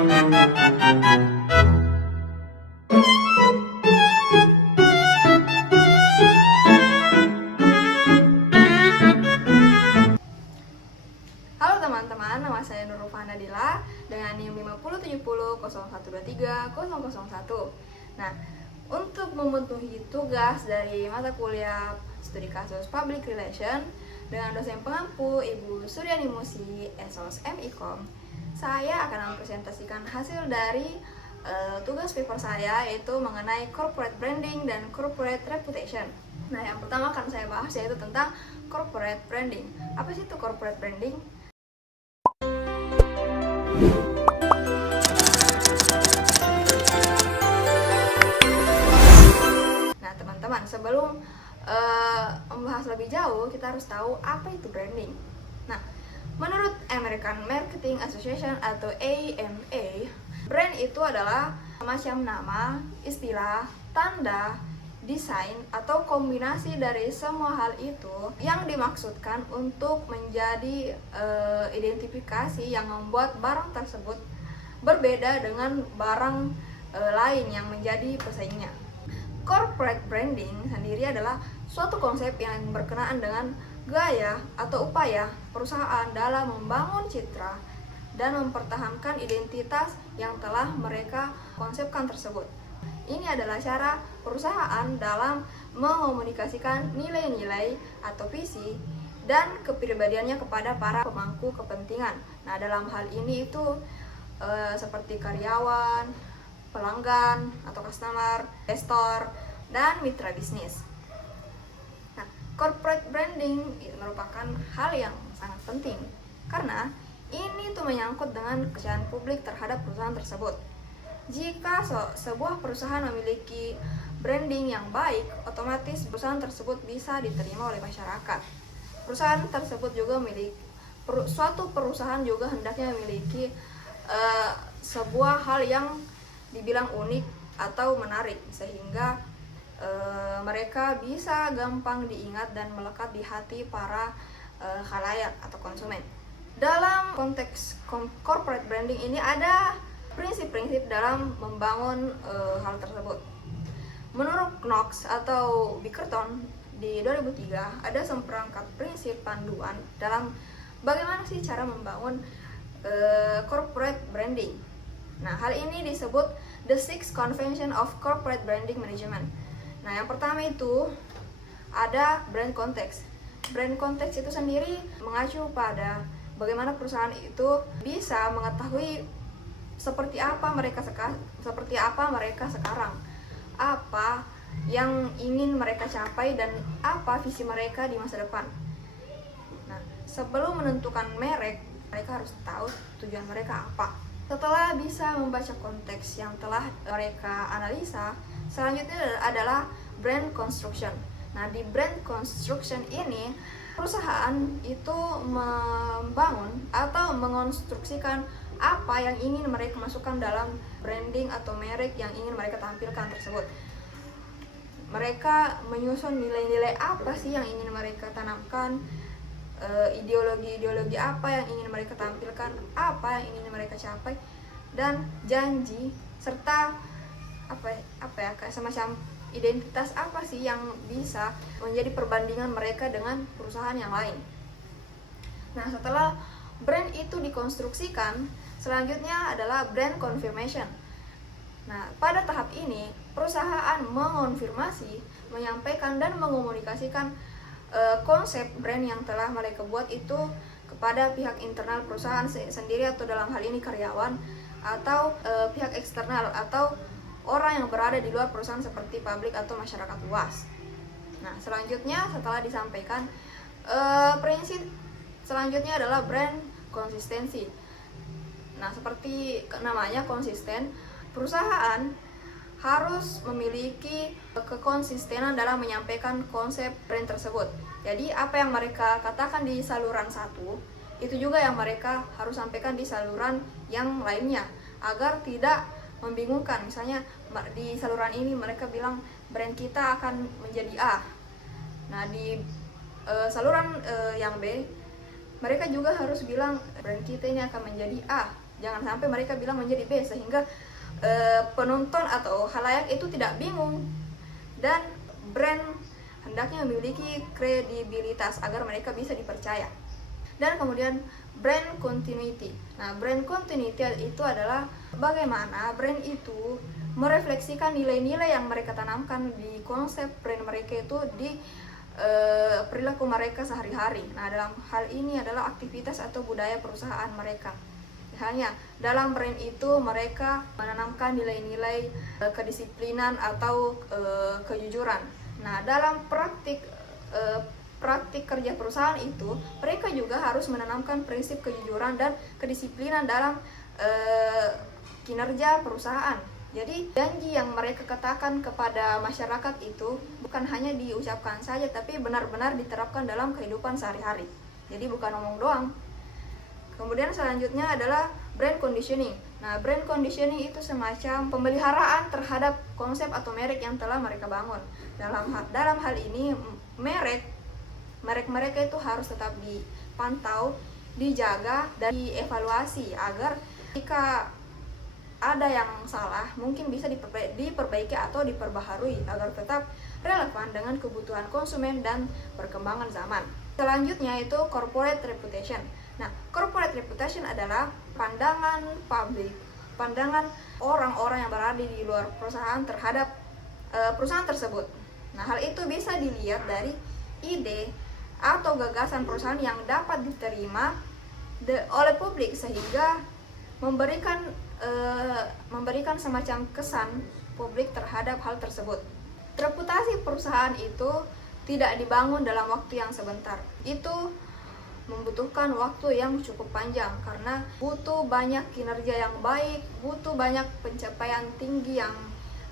Halo teman-teman, nama saya Nurulfa Nadila dengan NIM 507001230001. Nah, untuk memenuhi tugas dari mata kuliah studi kasus Public Relation dengan dosen pengampu Ibu Suryani Musi, SOS MIKOM, saya akan mempresentasikan hasil dari tugas paper saya, yaitu mengenai corporate branding dan corporate reputation. Nah, yang pertama akan saya bahas yaitu tentang corporate branding. Apa sih itu corporate branding? Nah teman-teman, sebelum membahas lebih jauh, kita harus tahu apa itu branding. Nah, menurut American Marketing Association atau AMA, brand itu adalah semacam nama, istilah, tanda, desain, atau kombinasi dari semua hal itu yang dimaksudkan untuk menjadi identifikasi yang membuat barang tersebut berbeda dengan barang lain yang menjadi pesaingnya. Corporate branding sendiri adalah suatu konsep yang berkenaan dengan gaya atau upaya perusahaan dalam membangun citra dan mempertahankan identitas yang telah mereka konsepkan tersebut. Ini adalah cara perusahaan dalam mengomunikasikan nilai-nilai atau visi dan kepribadiannya kepada para pemangku kepentingan. Nah, dalam hal ini itu seperti karyawan, pelanggan atau customer, investor, dan mitra bisnis. Nah, corporate branding merupakan hal yang sangat penting karena ini tuh menyangkut dengan kepercayaan publik terhadap perusahaan tersebut. Jika sebuah perusahaan memiliki branding yang baik, otomatis perusahaan tersebut bisa diterima oleh masyarakat. Perusahaan tersebut juga suatu perusahaan juga hendaknya memiliki sebuah hal yang dibilang unik atau menarik sehingga mereka bisa gampang diingat dan melekat di hati para khalayak atau konsumen. Dalam konteks corporate branding ini ada prinsip-prinsip dalam membangun hal tersebut. Menurut Knox atau Bickerton di 2003 ada seperangkat prinsip panduan dalam bagaimana sih cara membangun corporate branding. Nah, hal ini disebut The Six Convention of Corporate Branding Management. Nah, yang pertama itu ada brand context. Brand context itu sendiri mengacu pada bagaimana perusahaan itu bisa mengetahui seperti apa mereka sekarang, apa yang ingin mereka capai dan apa visi mereka di masa depan. Nah, sebelum menentukan merek, mereka harus tahu tujuan mereka apa. Setelah bisa membaca konteks yang telah mereka analisa, selanjutnya adalah brand construction. Nah, di brand construction ini perusahaan itu membangun atau mengonstruksikan apa yang ingin mereka masukkan dalam branding atau merek yang ingin mereka tampilkan tersebut. Mereka menyusun nilai-nilai apa sih yang ingin mereka tanamkan, ideologi-ideologi apa yang ingin mereka tampilkan, apa yang ingin mereka capai, dan janji serta kayak semacam identitas apa sih yang bisa menjadi perbandingan mereka dengan perusahaan yang lain. Nah, setelah brand itu dikonstruksikan, selanjutnya adalah brand confirmation. Nah, pada tahap ini perusahaan mengonfirmasi, menyampaikan dan mengomunikasikan konsep brand yang telah mereka buat itu kepada pihak internal perusahaan sendiri atau dalam hal ini karyawan atau pihak eksternal atau orang yang berada di luar perusahaan seperti publik atau masyarakat luas. Nah, selanjutnya setelah disampaikan prinsip selanjutnya adalah brand konsistensi. Nah, seperti namanya konsisten, perusahaan harus memiliki kekonsistenan dalam menyampaikan konsep brand tersebut. Jadi apa yang mereka katakan di saluran satu, itu juga yang mereka harus sampaikan di saluran yang lainnya agar tidak membingungkan. Misalnya di saluran ini mereka bilang brand kita akan menjadi A. Nah, di saluran yang B mereka juga harus bilang brand kita ini akan menjadi A. Jangan sampai mereka bilang menjadi B sehingga penonton atau khalayak itu tidak bingung. Dan brand hendaknya memiliki kredibilitas agar mereka bisa dipercaya. Dan kemudian brand continuity. Nah, brand continuity itu adalah bagaimana brand itu merefleksikan nilai-nilai yang mereka tanamkan di konsep brand mereka itu di perilaku mereka sehari-hari. Nah, dalam hal ini adalah aktivitas atau budaya perusahaan mereka. Misalnya, dalam brand itu mereka menanamkan nilai-nilai kedisiplinan atau kejujuran. Nah, dalam praktik kerja perusahaan itu, mereka juga harus menanamkan prinsip kejujuran dan kedisiplinan dalam kinerja perusahaan. Jadi, janji yang mereka katakan kepada masyarakat itu bukan hanya diucapkan saja, tapi benar-benar diterapkan dalam kehidupan sehari-hari. Jadi, bukan omong doang. Kemudian selanjutnya adalah brand conditioning. Nah, brand conditioning itu semacam pemeliharaan terhadap konsep atau merek yang telah mereka bangun. Dalam hal ini, merek mereka itu harus tetap dipantau, dijaga, dan dievaluasi agar jika ada yang salah mungkin bisa diperbaiki atau diperbaharui agar tetap relevan dengan kebutuhan konsumen dan perkembangan zaman. Selanjutnya itu corporate reputation. Nah, corporate reputation adalah pandangan publik, pandangan orang-orang yang berada di luar perusahaan terhadap perusahaan tersebut. Nah, hal itu bisa dilihat dari ide atau gagasan perusahaan yang dapat diterima oleh publik sehingga memberikan semacam kesan publik terhadap hal tersebut. Reputasi perusahaan itu tidak dibangun dalam waktu yang sebentar. Itu membutuhkan waktu yang cukup panjang karena butuh banyak kinerja yang baik, butuh banyak pencapaian tinggi yang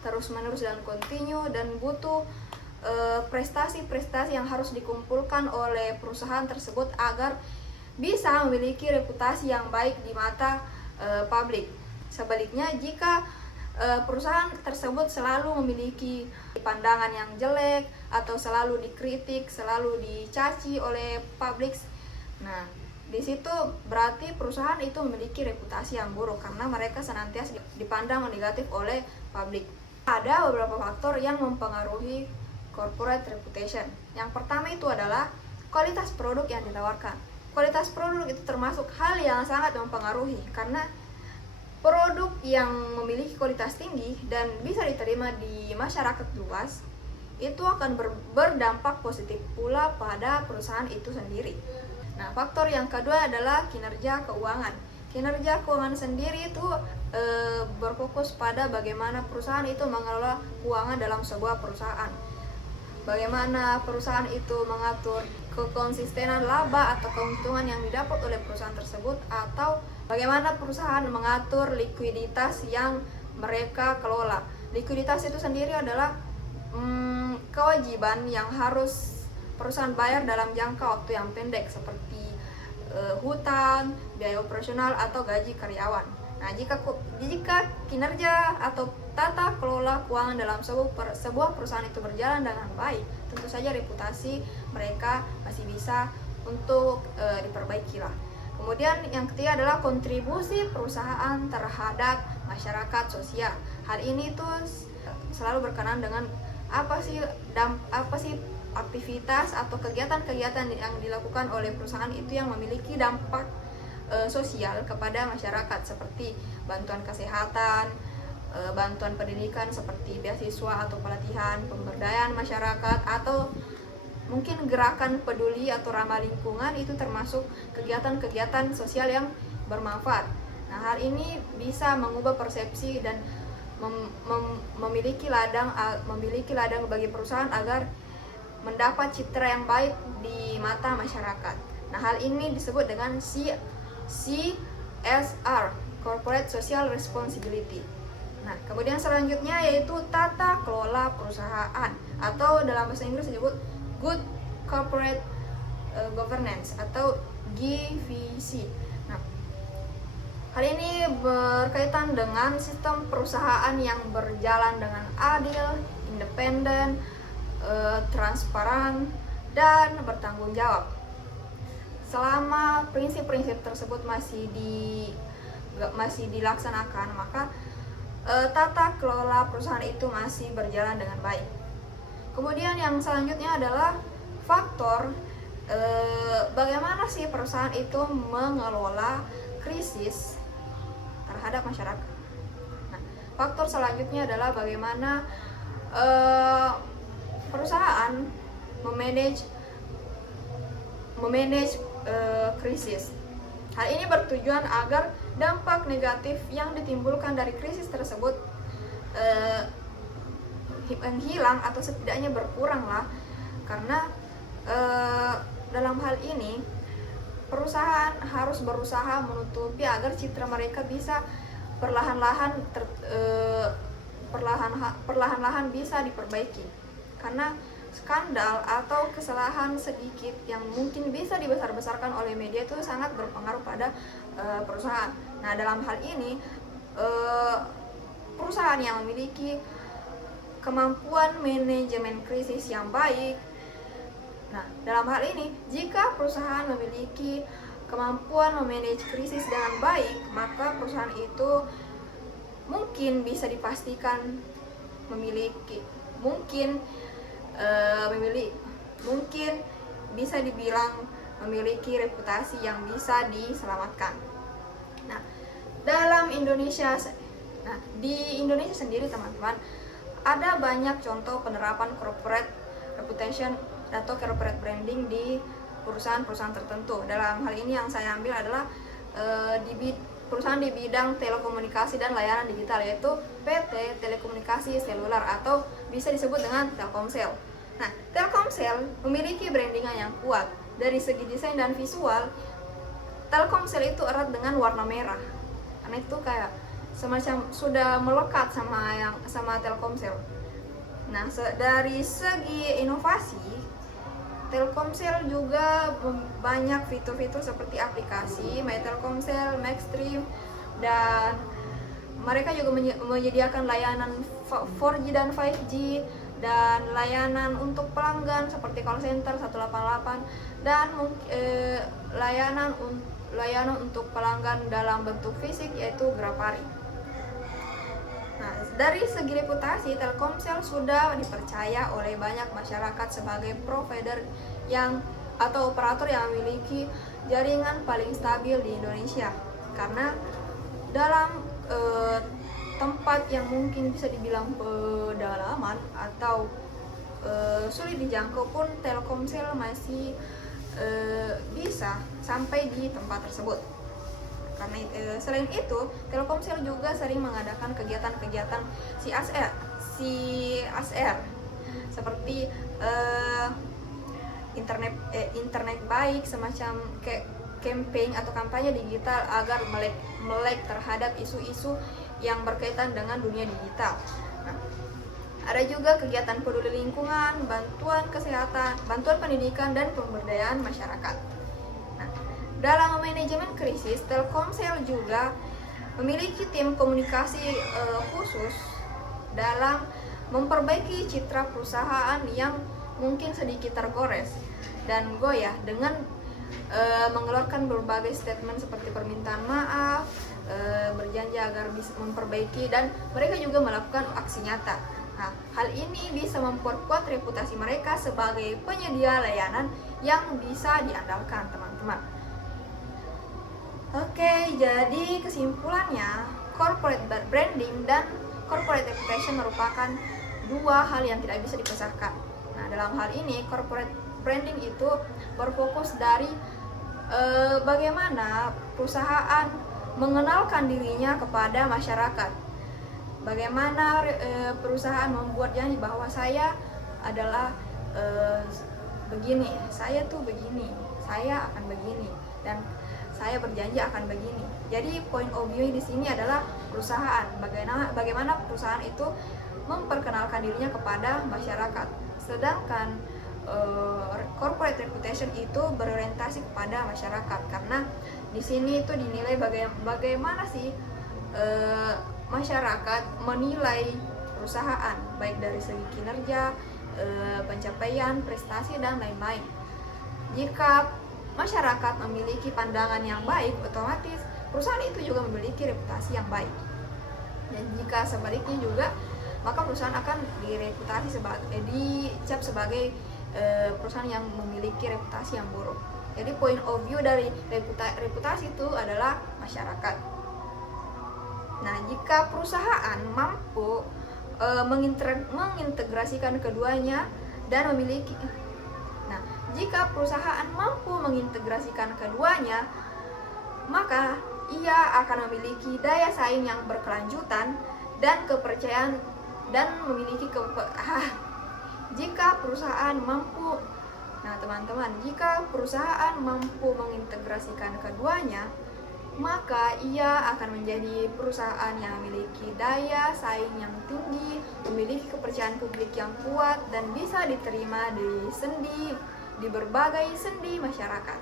terus-menerus dan kontinu, dan butuh prestasi-prestasi yang harus dikumpulkan oleh perusahaan tersebut agar bisa memiliki reputasi yang baik di mata publik. Sebaliknya, jika perusahaan tersebut selalu memiliki pandangan yang jelek atau selalu dikritik, selalu dicaci oleh publik, nah di situ berarti perusahaan itu memiliki reputasi yang buruk karena mereka senantiasa dipandang negatif oleh publik. Ada beberapa faktor yang mempengaruhi corporate reputation. Yang pertama itu adalah kualitas produk yang ditawarkan. Kualitas produk itu termasuk hal yang sangat mempengaruhi karena produk yang memiliki kualitas tinggi dan bisa diterima di masyarakat luas itu akan berdampak positif pula pada perusahaan itu sendiri. Nah, faktor yang kedua adalah kinerja keuangan. Kinerja keuangan sendiri itu berfokus pada bagaimana perusahaan itu mengelola keuangan dalam sebuah perusahaan. Bagaimana perusahaan itu mengatur kekonsistenan laba atau keuntungan yang didapat oleh perusahaan tersebut, atau bagaimana perusahaan mengatur likuiditas yang mereka kelola. Likuiditas itu sendiri adalah kewajiban yang harus perusahaan bayar dalam jangka waktu yang pendek seperti hutang, biaya operasional, atau gaji karyawan. Nah, jika kinerja atau tata kelola keuangan dalam sebuah perusahaan itu berjalan dengan baik, tentu saja reputasi mereka masih bisa untuk diperbaiki lah. Kemudian yang ketiga adalah kontribusi perusahaan terhadap masyarakat sosial. Hal ini tuh selalu berkenaan dengan apa sih aktivitas atau kegiatan-kegiatan yang dilakukan oleh perusahaan itu yang memiliki dampak sosial kepada masyarakat, seperti bantuan kesehatan, bantuan pendidikan seperti beasiswa atau pelatihan, pemberdayaan masyarakat, atau mungkin gerakan peduli atau ramah lingkungan. Itu termasuk kegiatan-kegiatan sosial yang bermanfaat. Nah, hal ini bisa mengubah persepsi dan memiliki ladang bagi perusahaan agar mendapat citra yang baik di mata masyarakat. Nah, hal ini disebut dengan CSR, Corporate Social Responsibility. Nah, kemudian selanjutnya yaitu tata kelola perusahaan, atau dalam bahasa Inggris disebut Good Corporate Governance atau GVC. Nah, hal ini berkaitan dengan sistem perusahaan yang berjalan dengan adil, independen, transparan, dan bertanggung jawab. Selama prinsip-prinsip tersebut masih masih dilaksanakan, maka tata kelola perusahaan itu masih berjalan dengan baik. Kemudian yang selanjutnya adalah faktor bagaimana sih perusahaan itu mengelola krisis terhadap masyarakat. Nah, faktor selanjutnya adalah bagaimana perusahaan memanage krisis. Hal ini bertujuan agar dampak negatif yang ditimbulkan dari krisis tersebut hilang atau setidaknya berkurang lah, karena dalam hal ini perusahaan harus berusaha menutupi agar citra mereka bisa perlahan-lahan bisa diperbaiki, karena skandal atau kesalahan sedikit yang mungkin bisa dibesar-besarkan oleh media itu sangat berpengaruh pada perusahaan. Nah, dalam hal ini perusahaan yang memiliki kemampuan manajemen krisis yang baik. Nah, dalam hal ini jika perusahaan memiliki kemampuan memanage krisis dengan baik, maka perusahaan itu mungkin bisa dipastikan mungkin bisa dibilang memiliki reputasi yang bisa diselamatkan. Nah, di Indonesia sendiri teman-teman, ada banyak contoh penerapan corporate reputation atau corporate branding di perusahaan-perusahaan tertentu. Dalam hal ini yang saya ambil adalah perusahaan di bidang telekomunikasi dan layanan digital, yaitu PT Telekomunikasi Seluler atau bisa disebut dengan Telkomsel. Nah, Telkomsel memiliki brandingan yang kuat. Dari segi desain dan visual, Telkomsel itu erat dengan warna merah, karena itu kayak semacam sudah melekat sama Telkomsel. Nah, dari segi inovasi, Telkomsel juga banyak fitur-fitur seperti aplikasi My Telkomsel, Maxstream, dan mereka juga menyediakan layanan 4G dan 5G dan layanan untuk pelanggan seperti call center 188 dan layanan untuk pelanggan dalam bentuk fisik yaitu Grapari. Nah, dari segi reputasi, Telkomsel sudah dipercaya oleh banyak masyarakat sebagai provider atau operator yang memiliki jaringan paling stabil di Indonesia. Karena dalam tempat yang mungkin bisa dibilang pedalaman atau sulit dijangkau pun, Telkomsel masih bisa sampai di tempat tersebut. Karena selain itu, Telkomsel juga sering mengadakan kegiatan-kegiatan CSR seperti internet baik, semacam campaign atau kampanye digital agar melek terhadap isu-isu yang berkaitan dengan dunia digital. Nah, ada juga kegiatan peduli lingkungan, bantuan kesehatan, bantuan pendidikan, dan pemberdayaan masyarakat. Dalam manajemen krisis, Telkomsel juga memiliki tim komunikasi khusus dalam memperbaiki citra perusahaan yang mungkin sedikit tergores dan goyah dengan mengeluarkan berbagai statement seperti permintaan maaf, berjanji agar bisa memperbaiki, dan mereka juga melakukan aksi nyata. Nah, hal ini bisa memperkuat reputasi mereka sebagai penyedia layanan yang bisa diandalkan, teman-teman. Oke, jadi kesimpulannya, corporate branding dan corporate reputation merupakan dua hal yang tidak bisa dipisahkan. Nah, dalam hal ini, corporate branding itu berfokus dari bagaimana perusahaan mengenalkan dirinya kepada masyarakat. Bagaimana perusahaan membuat janji bahwa saya adalah begini, saya tuh begini, saya akan begini, dan saya berjanji akan begini. Jadi point of view di sini adalah perusahaan. Bagaimana perusahaan itu memperkenalkan dirinya kepada masyarakat. Sedangkan corporate reputation itu berorientasi kepada masyarakat, karena di sini itu dinilai bagaimana sih masyarakat menilai perusahaan, baik dari segi kinerja, pencapaian, prestasi, dan lain-lain. Jika masyarakat memiliki pandangan yang baik, otomatis perusahaan itu juga memiliki reputasi yang baik. Dan jika sebaliknya juga, maka perusahaan akan dicap sebagai perusahaan yang memiliki reputasi yang buruk. Jadi point of view dari reputasi itu adalah masyarakat. Nah, jika perusahaan mampu mengintegrasikan keduanya dan memiliki jika perusahaan mampu mengintegrasikan keduanya, maka ia akan memiliki daya saing yang berkelanjutan dan kepercayaan dan memiliki jika perusahaan mampu jika perusahaan mampu mengintegrasikan keduanya, maka ia akan menjadi perusahaan yang memiliki daya saing yang tinggi, memiliki kepercayaan publik yang kuat, dan bisa diterima di berbagai sendi masyarakat.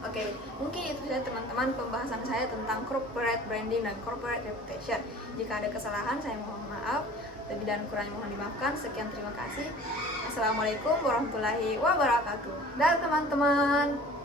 Oke, mungkin itu saja teman-teman pembahasan saya tentang corporate branding dan corporate reputation. Jika ada kesalahan, saya mohon maaf. Lebih dan kurangnya mohon dimaafkan. Sekian, terima kasih. Assalamualaikum warahmatullahi wabarakatuh. Dah teman-teman.